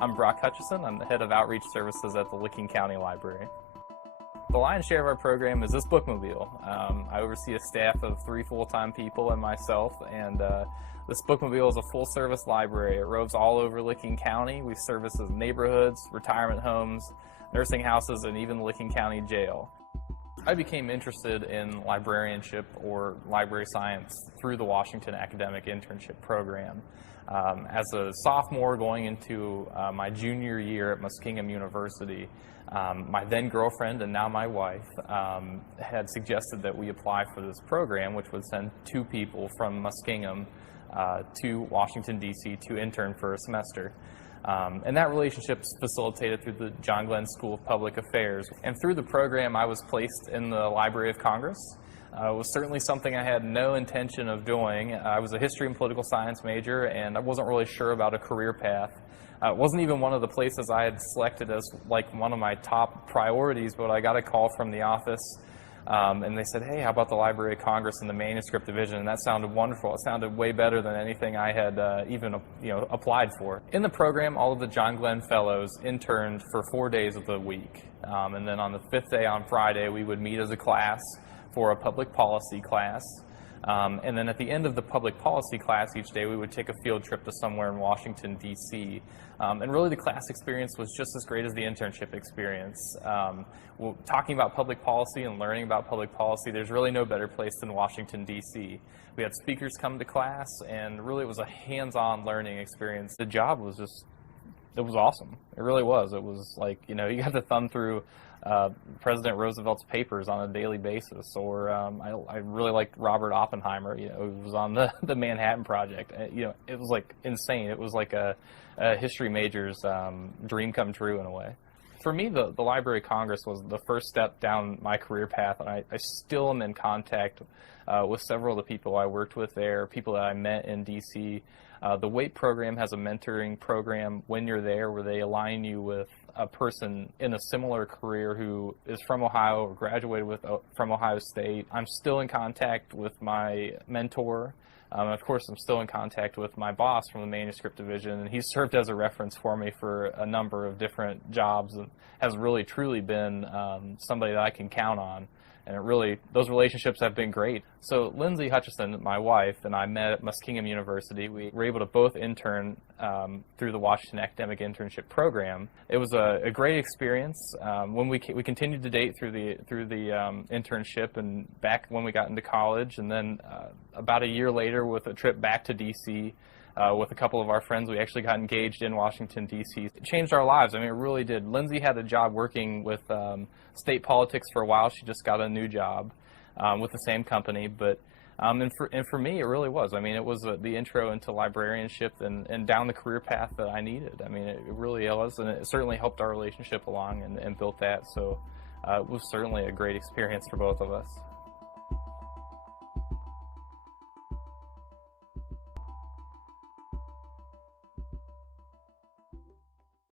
I'm Brock Hutchinson. I'm the head of outreach services at the Licking County Library. The lion's share of our program is this bookmobile. I oversee a staff of 3 full-time people and myself, and this bookmobile is a full-service library. It roves all over Licking County. We services neighborhoods, retirement homes, nursing houses, and even the Licking County Jail. I became interested in librarianship or library science through the Washington Academic Internship Program. As a sophomore going into my junior year at Muskingum University, my then girlfriend and now my wife had suggested that we apply for this program, which would send 2 people from Muskingum to Washington, D.C. to intern for a semester. And that relationship is facilitated through the John Glenn School of Public Affairs. And through the program, I was placed in the Library of Congress. It was certainly something I had no intention of doing. I was a history and political science major, and I wasn't really sure about a career path. It wasn't even one of the places I had selected as like one of my top priorities, but I got a call from the office, and they said, hey, how about the Library of Congress and the manuscript division? And that sounded wonderful. It sounded way better than anything I had even applied for. In the program, all of the John Glenn Fellows interned for 4 days of the week. And then on the 5th day on Friday, we would meet as a class for a public policy class. And then at the end of the public policy class each day, we would take a field trip to somewhere in Washington, D.C. And really the class experience was just as great as the internship experience. Talking about public policy and learning about public policy, there's really no better place than Washington, D.C. We had speakers come to class, and really it was a hands-on learning experience. The job was just, it was awesome. It really was. It was like, you got to thumb through President Roosevelt's papers on a daily basis, or I really liked Robert Oppenheimer. He was on the Manhattan Project. It was like insane. It was like a history major's dream come true in a way. For me, the Library of Congress was the first step down my career path, and I still am in contact with several of the people I worked with there, people that I met in D.C. The WAIT program has a mentoring program when you're there where they align you with a person in a similar career who is from Ohio or graduated from Ohio State. I'm still in contact with my mentor. Of course, I'm still in contact with my boss from the manuscript division, and he's served as a reference for me for a number of different jobs and has really truly been somebody that I can count on. And those relationships have been great. So Lindsay Hutchison, my wife, and I met at Muskingum University. We were able to both intern through the Washington Academic Internship Program. It was a great experience. When we continued to date through the internship and back when we got into college, and then about a year later with a trip back to D.C., with a couple of our friends, we actually got engaged in Washington, D.C. It changed our lives. I mean, it really did. Lindsay had a job working with state politics for a while. She just got a new job with the same company. But and for me, it really was. I mean, it was the intro into librarianship and down the career path that I needed. I mean, it really was, and it certainly helped our relationship along and built that. So it was certainly a great experience for both of us.